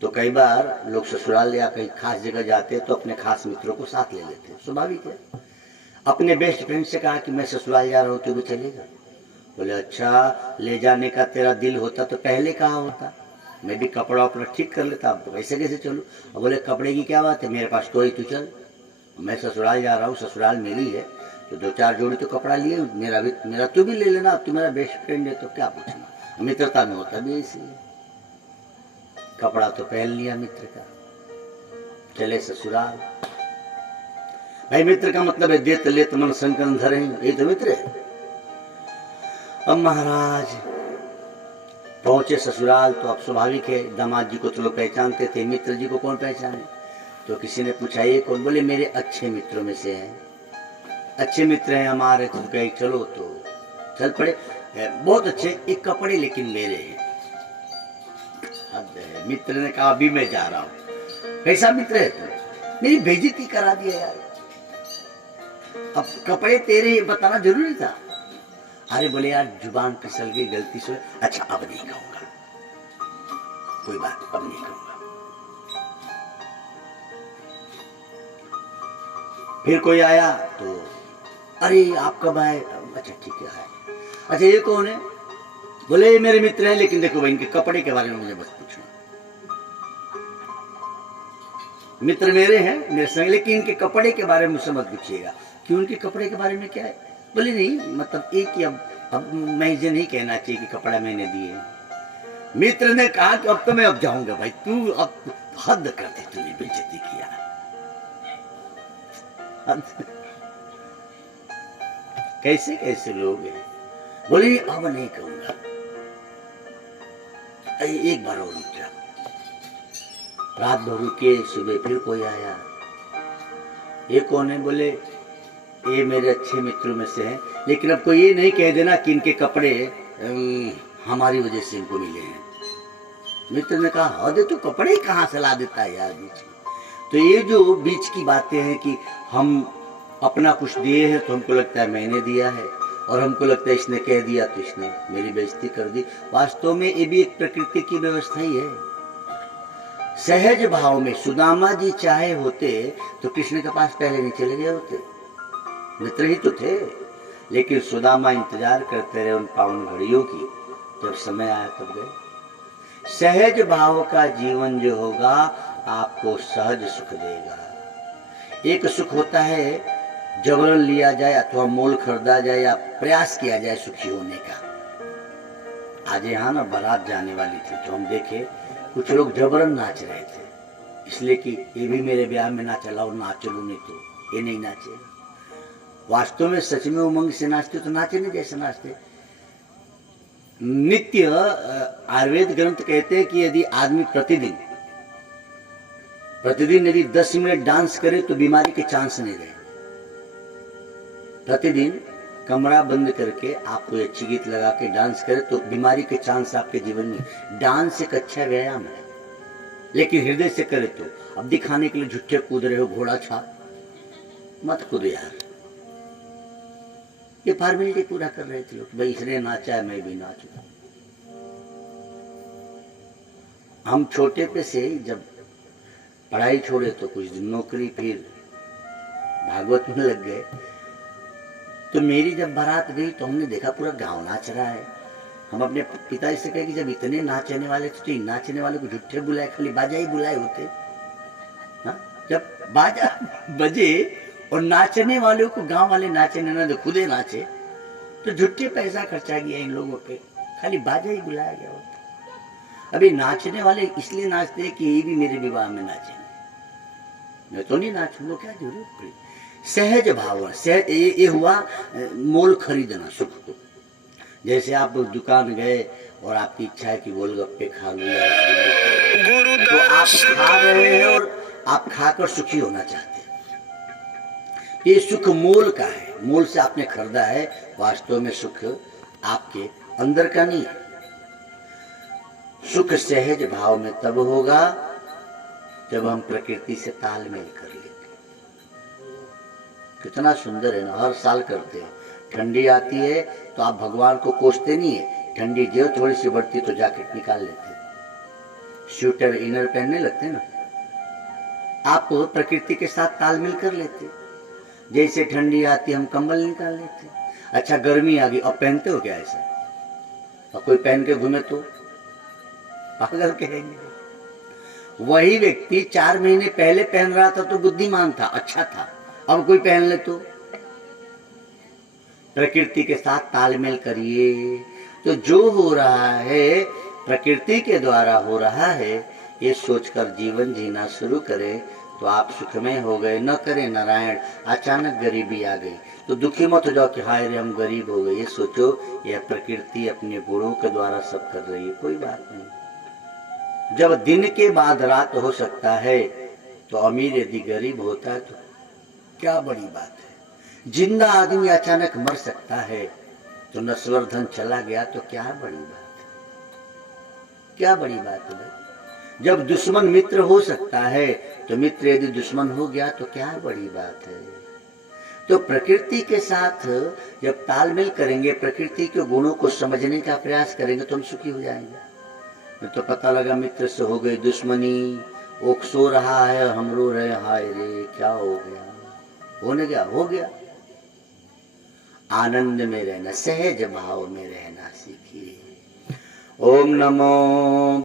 तो कई बार लोग ससुराल या कहीं खास जगह जाते हैं तो अपने खास मित्रों को साथ ले लेते हैं, स्वाभाविक है। अपने बेस्ट फ्रेंड से कहा कि मैं ससुराल जा रहा हूँ, तू भी चलेगा? बोले अच्छा, ले जाने का तेरा दिल होता तो पहले कहा होता, मैं भी कपड़ा वपड़ा ठीक कर लेता, अब तो वैसे कैसे चलूँ? और बोले कपड़े की क्या बात है, मेरे पास तो ही, तू चल। मैं ससुराल जा रहा हूँ, ससुराल मेरी है, तो 2-4 जोड़ी तो कपड़ा लिए, मेरा तू भी ले लेना, तू मेरा बेस्ट फ्रेंड है तो क्या पूछना। मित्रता में होता भी इसीलिए। कपड़ा तो पहन लिया मित्र का, चले ससुराल। भाई मित्र का मतलब है देत लेत मन संकन धरे, यही तो मित्र है। अब महाराज पहुंचे ससुराल तो अब स्वाभाविक है, दामाद जी को तो लोग पहचानते थे, मित्र जी को कौन पहचाने। तो किसी ने पूछा ये कौन? बोले मेरे अच्छे मित्रों में से हैं, अच्छे मित्र हैं हमारे। तो कहे चलो, तो चल पड़े। बहुत अच्छे, एक कपड़े लेकिन मेरे हैं। मित्र ने कहा अभी मैं जा रहा हूं। कैसा मित्र है तू? मेरी बेइज्जती करा दिया यार, अब कपड़े तेरे बताना जरूरी था। अरे बोले यार जुबान फिसल गई गलती से, अच्छा अब नहीं कहूंगा, कोई बात, अब नहीं कहूंगा। फिर कोई आया तो अरे आप कब आए? अच्छा ठीक है। अच्छा ये कौन है? बोले ये मेरे मित्र हैं, लेकिन देखो भाई इनके कपड़े के बारे में मुझे बस पूछना। मित्र मेरे हैं मेरे संग, लेकिन इनके कपड़े के बारे में मुझसे मत पूछिएगा। क्यों, उनके कपड़े के बारे में क्या है? बोले नहीं मतलब एक ही, अब मैं इसे नहीं कहना चाहिए कि कपड़ा मैंने दिए। मित्र ने कहा कि अब तो मैं अब जाऊंगा भाई, तू अब हद कर दी, तूने बेइज्जती किया। कैसे कैसे लोग हैं। बोले अब नहीं कहूंगा, एक बार और रुक जा। रात भर रुके, सुबह फिर कोई आया। ये कौन है? बोले ये मेरे अच्छे मित्रों में से हैं, लेकिन अब कोई ये नहीं कह देना कि इनके कपड़े हमारी वजह से इनको मिले हैं। मित्र ने कहा हद, तो कपड़े कहाँ से ला देता है यार बीच में। तो ये जो बीच की बातें हैं कि हम अपना कुछ दिए हैं तो हमको लगता है मैंने दिया है, और हमको लगता है इसने कह दिया तो इसने मेरी बेइज्जती कर दी। वास्तव में ये भी एक प्रकृति की व्यवस्था ही है। सहज भाव में सुदामा जी चाहे होते तो कृष्ण के पास पहले नहीं चले गए होते, मित्र ही तो थे। लेकिन सुदामा इंतजार करते रहे उन पावन घड़ियों की, जब समय आया तब गए। सहज भाव का जीवन जो होगा आपको सहज सुख देगा। एक सुख होता है जबरन लिया जाए अथवा मोल खरीदा जाए या प्रयास किया जाए सुखी होने का। आज यहाँ ना बारात जाने वाली थी तो हम देखे कुछ लोग जबरन नाच रहे थे, इसलिए कि ये भी मेरे ब्याह में ना चला और नाच लो, नहीं तो ये नहीं नाचेगा। वास्तव में सच में उमंग से नाचते तो नाचे नहीं जैसे नाचते। नित्य आयुर्वेद ग्रंथ कहते हैं कि यदि आदमी प्रतिदिन यदि 10 मिनट डांस करे तो बीमारी के चांस नहीं रहे। प्रतिदिन कमरा बंद करके आप कोई अच्छी गीत लगा के डांस करे तो बीमारी के चांस आपके जीवन में। डांस एक अच्छा व्यायाम है, लेकिन हृदय से करे तो। अब दिखाने के लिए झूठे कूद रहे हो घोड़ा छाप, मत कूदो यार। ये फॉर्मेलिटी पूरा कर रहे थे लोग, भाई इसने नाचा है मैं भी नाचूं। हम छोटे पे से जब पढ़ाई छोड़े तो कुछ दिन नौकरी, फिर भागवत में लग गए। तो मेरी जब बारात गई तो हमने देखा पूरा गांव नाच रहा है। हम अपने पिताजी से कहे कि जब इतने नाचने वाले थे तो इन नाचने वाले को झूठे बुलाए, खाली बाजा ही बुलाए होते। हाँ? जब बाजा बजे और नाचने वालों को गांव वाले नाचे ना तो खुदे नाचे, तो झूठे पैसा खर्चा गया इन लोगों पे, खाली बाजा ही बुलाया गया होता। अभी नाचने वाले इसलिए नाचते हैं कि ये भी मेरे विवाह में नाचेंगे, मैं तो नहीं नाचूंगा, क्या जरूरत पड़ी। सहज भाव, ये हुआ मोल खरीदना सुख को। जैसे आप दुकान गए और आपकी इच्छा है कि गोलगप्पे खा लूं या तो आप खा रहे हैं और आप खाकर सुखी होना चाहते हैं। ये सुख मोल का है, मोल से आपने खरीदा है। वास्तव में सुख आपके अंदर का नहीं है। सुख सहज भाव में तब होगा जब हम प्रकृति से तालमेल कर लेंगे। कितना सुंदर है ना, हर साल करते हैं। ठंडी आती है तो आप भगवान को कोसते नहीं है, ठंडी जो थोड़ी सी बढ़ती तो जैकेट निकाल लेते। स्वेटर इनर पहनने लगते ना, आप प्रकृति के साथ तालमेल कर लेते। जैसे ठंडी आती हम कंबल निकाल लेते। अच्छा गर्मी आ गई, अब पहनते हो क्या ऐसा? और कोई पहन के घूमे तो पागल कहेंगे। वही व्यक्ति 4 महीने पहले पहन रहा था तो बुद्धिमान था, अच्छा था, अब कोई पहन ले तो। प्रकृति के साथ तालमेल करिए, तो जो हो रहा है प्रकृति के द्वारा हो रहा है, ये सोचकर जीवन जीना शुरू करें तो आप सुखमय हो गए। न करे नारायण, अचानक गरीबी आ गई तो दुखी मत हो जाओ कि हाय रे हम गरीब हो गए। ये सोचो यह प्रकृति अपने गुणों के द्वारा सब कर रही है, कोई बात नहीं। जब दिन के बाद रात हो सकता है तो अमीर यदि गरीब होता है तो क्या बड़ी बात है। जिंदा आदमी अचानक मर सकता है तो नश्वर धन चला गया तो क्या बड़ी बात है, क्या बड़ी बात है भाई। जब दुश्मन मित्र हो सकता है तो मित्र यदि दुश्मन हो गया तो क्या बड़ी बात है। तो प्रकृति के साथ जब तालमेल करेंगे, प्रकृति के गुणों को समझने का प्रयास करेंगे तो हम सुखी हो जाएंगे। नहीं तो पता लगा मित्र से हो गई दुश्मनी, वो सो रहा है हम रो रहे, हाय रे क्या हो गया, होने क्या हो गया। आनंद में रहना, सहज भाव में रहना सीखिए। ओम नमो